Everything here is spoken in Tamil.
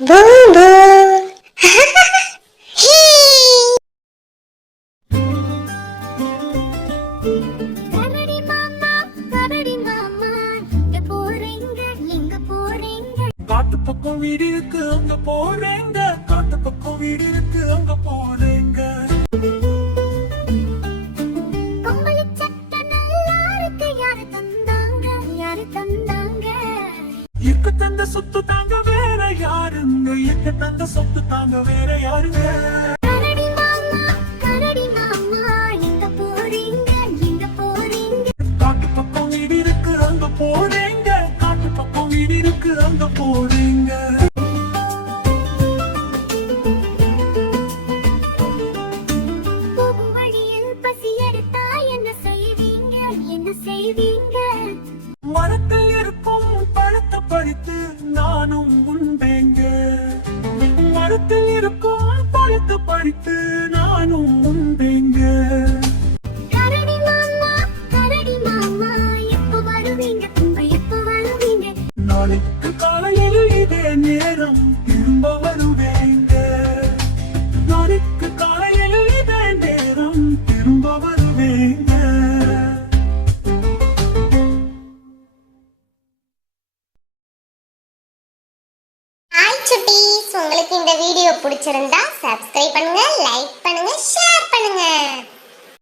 Boom boom. கரடி மாமா, கரடி மாமா, எங்க போறீங்க, எங்க போறீங்க? காட்டு பக்கம் வீடு இருக்கு அங்க போறேங்க, காட்டு பக்கம் வீடு இருக்கு அங்க போறேங்க. கம்பளி சட்டை நல்லா இருக்கு, யாரு தந்தாங்க, யாரு தந்தாங்க? இருக்கு தந்த சொத்து தாங்க வேற யாருங்க, இருக்கு தந்த சொத்து தாங்க வேற யாருங்க. கரடி மாமா, கரடி மாமா, எங்க போறீங்க, எங்க போறீங்க? காட்டு பக்கம் வீடு இருக்கு அங்க போறேங்க, காட்டு பக்கம் வீடு இருக்கு அங்க போறேங்க. போகும் வழியில் பசி எடுத்தா என்ன செய்வீங்க, என்ன செய்வீங்க? மரத்தில் இருக்கும் பழத்தை பறித்து நானும் உண்பேங்க, மரத்தில் இருக்கும் பழத்தை பறித்து நானும் உண்பேங்க. கரடி மாமா, கரடி மாமா, எப்ப வருவீங்க, எப்ப வருவீங்க? நாளைக்கு காலையில் இதே நேரம் திரும்ப வருவேங்க, நாளைக்கு காலையில் இதே நேரம் திரும்ப வருவேங்க. ஹாய் சுட்டீஸ், உங்களுக்கு இந்த வீடியோ பிடிச்சிருந்தா சப்ஸ்கிரைப் பண்ணுங்க, லைக் பண்ணுங்க, ஷேர் பண்ணுங்க.